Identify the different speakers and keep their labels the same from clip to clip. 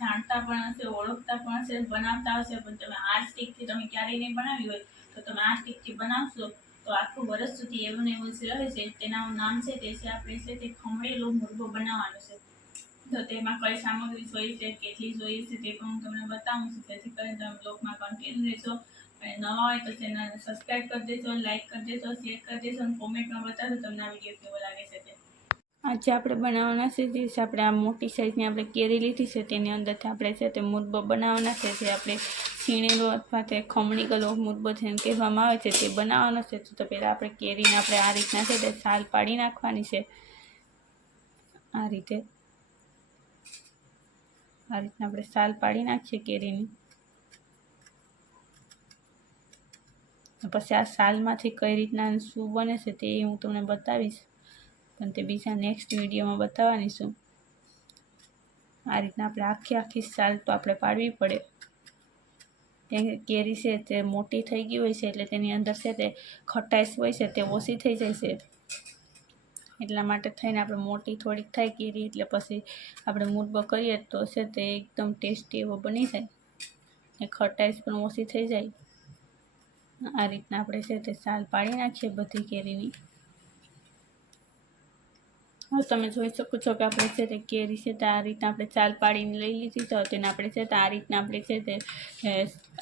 Speaker 1: જાણતા પણ હશે, ઓળખતા પણ હશે, બનાવતા હશે, પણ તમે આ સ્ટીકથી તમે ક્યારેય નહીં બનાવી હોય તો તમે આ સ્ટીકથી બનાવશો તો આખું વર્ષ સુધી એવું ને એવું રહે છે. તેના નામ છે તે છે, આપણે છે તે ખમણેલો મુરગો બનાવવાનો છે. તો તેમાં કઈ સામગ્રી જોઈએ છે, કેટલી જોઈએ છે તે પણ હું તમને બતાવું છું. જેથી કરીને તમે બ્લોગમાં કન્ટિન્યુ રહેશો અને નવા હોય તો ચેનલને સબસ્ક્રાઈબ કરી દેજો લાઇક કરી દેજો શેર કરી દેજો અને કોમેન્ટમાં બતાવજો તમને આ વીડિયો કેવો લાગે છે તે. આજે આપણે બનાવવાના છે, જે આપણે આ મોટી સાઈઝની આપણે કેરી લીધી છે, તેની અંદરથી આપણે છે તે મુરબો બનાવવાના છે, જે આપણે છીણેલો અથવા તે ખમણી ગલો મુરબો એમ કહેવામાં આવે છે, તે બનાવવાનો છે. તો પહેલાં આપણે કેરીને આપણે આ રીતના છે તે સાલ પાડી નાખવાની છે. આ રીતે. આ રીતના આપણે સાલ પાડી નાખીએ કેરીની. પછી આ સાલમાંથી કઈ રીતના શું બને છે તે હું તમને બતાવીશ. પણ તે બીજા નેક્સ્ટ વિડીયોમાં બતાવવાની છું આ રીતના આપણે આખી આખી સાલ તો આપણે પાડવી પડે. કેરી છે તે મોટી થઈ ગઈ હોય છે એટલે તેની અંદર છે તે ખટાઈશ હોય છે તે ઓછી થઈ જાય છે. એટલા માટે થઈને આપણે મોટી થોડીક થાય કેરી એટલે પછી આપણે મુરબો કરીએ તો છે તે એકદમ ટેસ્ટી એવો બની જાય. ને ખટાઈશ પણ ઓછી થઈ જાય. આ રીતના આપણે છે તે સાલ પાડી નાખીએ બધી કેરીની. તમે જોઈ શકો છો કે આપણે છે તે કેરી છે તે આ રીતના આપણે ચાલ પાડીને લઈ લીધી તો તેને આપણે છે તે આ રીતના આપણે છે તે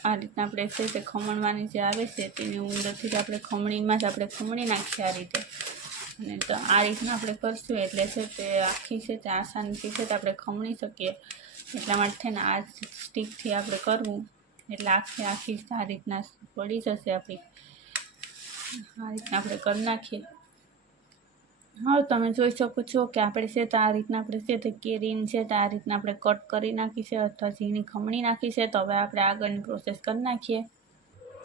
Speaker 1: આ રીતના આપણે છે તે ખમણવાની જે આવે છે, તેની ઉંદરથી આપણે ખમણીમાં જ આપણે ખમણી નાખીએ આ રીતે. અને તો આ રીતના આપણે કરશું, એટલે છે તે આખી છે તે આસાનીથી છે તે આપણે ખમણી શકીએ. એટલા માટે થઈને આ સ્ટીકથી આપણે કરવું, એટલે આખી આખી આ રીતના પડી જશે આપણી. આ રીતના આપણે કરી નાખીએ. હા, તમે જોઈ શકો છો કે આપણે છે તો આ રીતના આપણે છે તો કેરીને છે તો આ રીતના આપણે કટ કરી નાખી છે અથવા ઝીણી ખમણી નાખી છે તો હવે આપણે આગળની પ્રોસેસ કરી નાખીએ.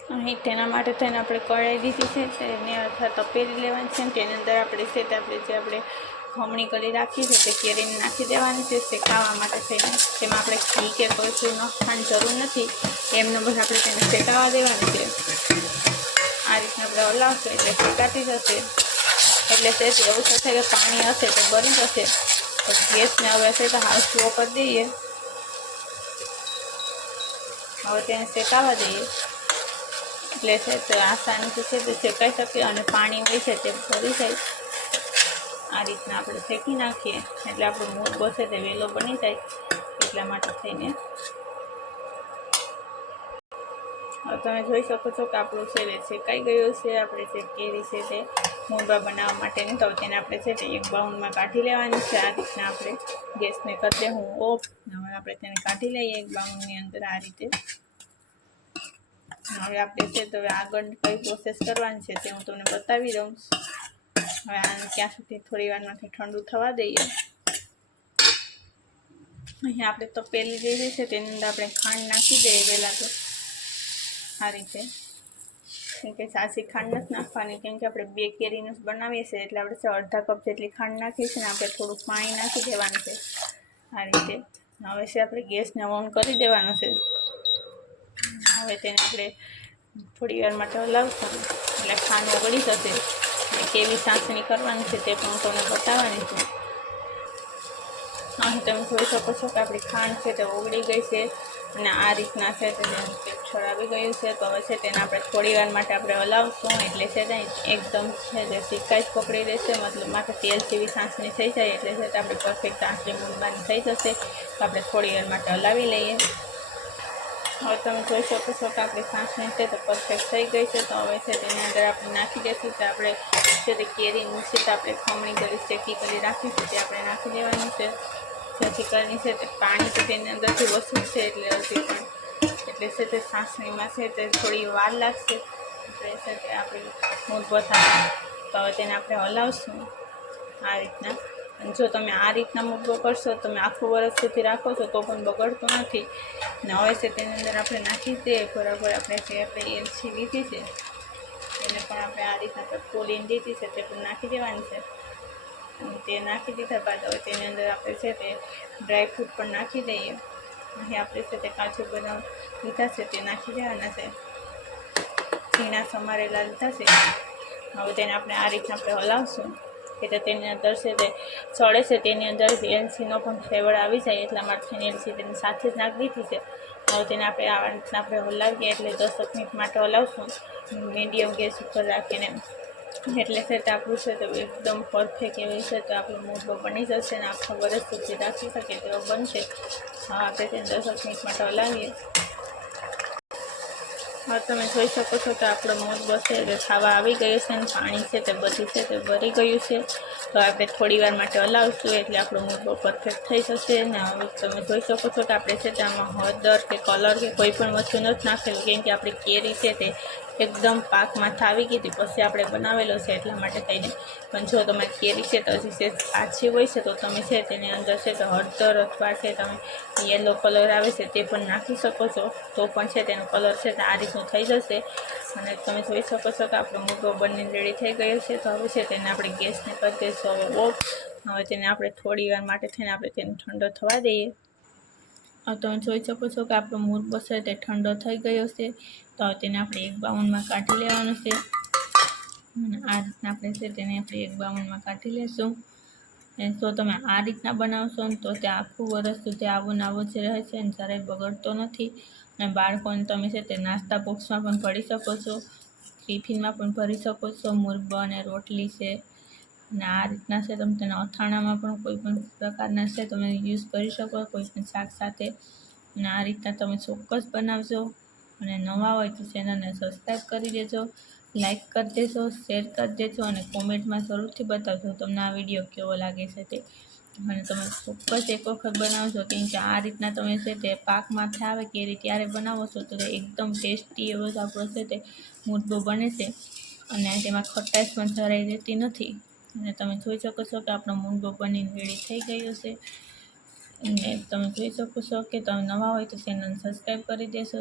Speaker 1: અહીં તેના માટે થઈને આપણે કઢાઈ દીધી છે તેને અથવા તપેલી લેવાની છે તેની અંદર આપણે છે તે આપણે જે આપણે ખમણી કરી રાખી છે તે કેરીને નાખી દેવાની છે, તે ખાવા માટે થઈને. તેમાં આપણે ઘી કે કશું નાખવાની જરૂર નથી. એમને બસ આપણે તેને શેકાવા દેવાની છે. આ રીતના આપણે હલાવશું એટલે શેકાતી જશે. એટલે તે જ એવું થશે કે પાણી હશે તો બની જશે. તો ગેસને હવે છે તો હાવ સ્લો કરી દઈએ. હવે તેને શેકાવા દઈએ. એટલે છે તો આસાનીથી છે તે શેકાઈ શકીએ અને પાણી હોય છે તે ભરી જાય. આ રીતના આપણે શેકી નાખીએ. એટલે આપણો મૂળ બસે તે વહેલો બની જાય એટલા માટે થઈને. હવે તમે જોઈ શકો છો કે આપણું છે શેકાઈ ગયું છે. આપણે જે કેરી છે તે મુરબા બનાવવા માટેની. તો તેને આપણે છે તે એક બાઉલમાં કાઢી લેવાની છે. આ રીતના આપણે ગેસને કરતે હું ઓફ હવે આપણે તેને કાઢી લઈએ એક બાઉલની અંદર આ રીતે. હવે આપણે છે તો હવે આગળ કઈ પ્રોસેસ કરવાની છે તે હું તમને બતાવી દઉં હવે આને ક્યાં સુધી થોડી વાર માટે ઠંડુ થવા દઈએ. અહીંયા આપણે તો પેલી જે છે તેની અંદર આપણે ખાંડ નાખી દઈએ પહેલાં તો. આ રીતે. કેમ કે સાસી ખાંડ નથી નાખવાની, કેમ કે આપણે બે કેરીનું બનાવીએ છીએ, એટલે આપણે અડધા કપ જેટલી ખાંડ છીએ ને આપણે થોડુંક પાણી નાખી દેવાનું છે. આ રીતે. હવે છે આપણે ગેસને ઓન કરી દેવાનો છે. હવે તેને આપણે થોડી વાર માટે હલાવશું. એટલે ખાંડ ઓગળી જશે. કેવી સાસણી કરવાની છે તે પણ તમને બતાવવાની છું. અહીં તમે જોઈ શકો છો કે આપણી ખાંડ છે તે ઓગળી ગઈ છે. અને આ રીતના છે તે છોડ આવી ગયું છે. તો હવે છે તેને આપણે થોડી વાર માટે આપણે હલાવશું. એટલે છે તે એકદમ છે તે સિક્કા જ પકડી રહેશે મતલબ માટે તેલ જેવી સાંસણી થઈ જાય એટલે છે તે આપણે પરફેક્ટ સાંસણી મૂંદવાની થઈ જશે. તો આપણે થોડી વાર માટે હલાવી લઈએ. હવે તમે જોઈ શકો છો કે આપણી સાંસણી છે તો પરફેક્ટ થઈ ગઈ છે. તો હવે છે તેની અંદર આપણે નાખી દઈશું. તો આપણે છે તે છે તો આપણે ખમણી કરી શેકી કરી રાખીશું. તે આપણે નાખી દેવાનું છે. જેથી કરીને છે તે પાણી તો તેની અંદરથી વસુ છે એટલે હજી પણ એટલે છે તે સાસણીમાં છે તે થોડી વાર લાગશે. એટલે છે તે આપણે મૂળભૂત થાય તો હવે તેને આપણે હલાવશું આ રીતના. અને જો તમે આ રીતના મુદ્દો કરશો, તમે આખું વર્ષ સુધી રાખો છો, તો પણ બગડતું નથી. ને હવે છે તેની અંદર આપણે નાખી દઈએ બરાબર આપણે જે આપણે એલચી લીધી છે, એને પણ આપણે આ રીતના ખોલીને લીધી છે, તે પણ નાખી દેવાની છે. તે નાખી દીધા બાદ હવે તેની અંદર આપણે છે તે ડ્રાય ફ્રૂટ પણ નાખી દઈએ. અહીં આપણે છે તે કાજુ બદામ લીધા છે, તે નાખી દેવાના છે. ઝીણા સમારેલા લીધા છે. હવે તેને આપણે આ રીતના આપણે હલાવશું. એટલે તેની અંદર છે તે સળે છે, તેની અંદર એલસીનો પણ ફ્લેવર આવી જાય એટલા માટે એલસી તેની સાથે જ નાખી દીધી છે. હવે તેને આપણે આ રીતના આપણે હલાવીએ એટલે દસ મિનિટ માટે હલાવશું. મીડિયમ ગેસ ઉપર રાખીને. એટલે તે આપણું છે તો એકદમ પરફેક્ટ એવી છે તો આપણું મોટો બની જશે ને આખો વરસ સુધી રાખી શકીએ તેવો બનશે. હા, આપણે તેને દસ મિનિટ માટે હલાવીએ. હવે તમે જોઈ શકો છો કે આપણો મોરબો છે તે ખાવા આવી ગયો છે અને પાણી છે તે બધું છે તે ભરી ગયું છે. તો આપણે થોડી વાર માટે હલાવશું એટલે આપણો મોરબો પરફેક્ટ થઈ જશે ને હવે તમે જોઈ શકો છો કે આપણે છે તે આમાં હળદર કે કલર કે કોઈ પણ વસ્તુ નથી નાખેલું, કેમ કે આપણી કેરી છે તે એકદમ પાકમાં આવી ગઈ હતી. પછી આપણે બનાવેલો છે એટલા માટે થઈને પણ જો તમે કેરી છે તો હજી છે આછી હોય છે, તો તમે છે તેની અંદર છે તો હળદર અથવા છે તમે યલો કલર આવે છે તે પણ નાખી શકો છો. તો પણ છે તેનો કલર છે આ રીતનું થઈ જશે. અને તમે જોઈ શકો છો કે આપણો મુરગો બંને રેડી થઈ ગયો છે. તો હવે છે તેને આપણે ગેસને કરી દઈશું. ઓફ હવે તેને આપણે થોડી વાર માટે થઈને આપણે તેને ઠંડો થવા દઈએ. તમે જોઈ શકો છો કે આપણો મુરગો છે તે ઠંડો થઈ ગયો છે. તો તેને આપણે એક બાઉનમાં કાઢી લેવાનો છે. અને આ રીતના આપણે છે તેને આપણે એક બાઉનમાં કાઢી લેશું. અને જો તમે આ રીતના બનાવશો ને તો તે આખું વરસ સુધી આવો નાવો જ રહે છે અને જરાય બગડતો નથી. અને બાળકોને તમે છે તે નાસ્તા બોક્સમાં પણ ભરી શકો છો. ટિફિનમાં પણ ભરી શકો છો. મુરબો અને રોટલી છે. અને આ રીતના છે, તમે તેના અથાણામાં પણ કોઈ પણ પ્રકારના છે, તમે યુઝ કરી શકો, કોઈ પણ શાક સાથે. અને આ રીતના તમે ચોક્કસ બનાવજો અને નવા હોય તો ચેનલને સબસ્ક્રાઈબ કરી દેજો લાઇક કરી દેજો શેર કરી દેજો અને કોમેન્ટમાં જરૂરથી બતાવજો તમને આ વીડિયો કેવો લાગે છે તે. અને તમે ચોક્કસ એક વખત બનાવશો કેમ કે આ રીતના તમે છે તે પાકમાંથી આવે કેરી ત્યારે બનાવો છો તો તે એકદમ ટેસ્ટી એવો આપણો છે તે મુદ્દો બને છે. અને તેમાં ખટાશ પણ જરાઈ રહેતી નથી. અને તમે જોઈ શકો છો કે આપણો મૂંડો બની રેડી થઈ ગયો છે. અને તમે જોઈ શકો છો કે તમે નવા હોય તો ચેનલ સબસ્ક્રાઈબ કરી દેશો.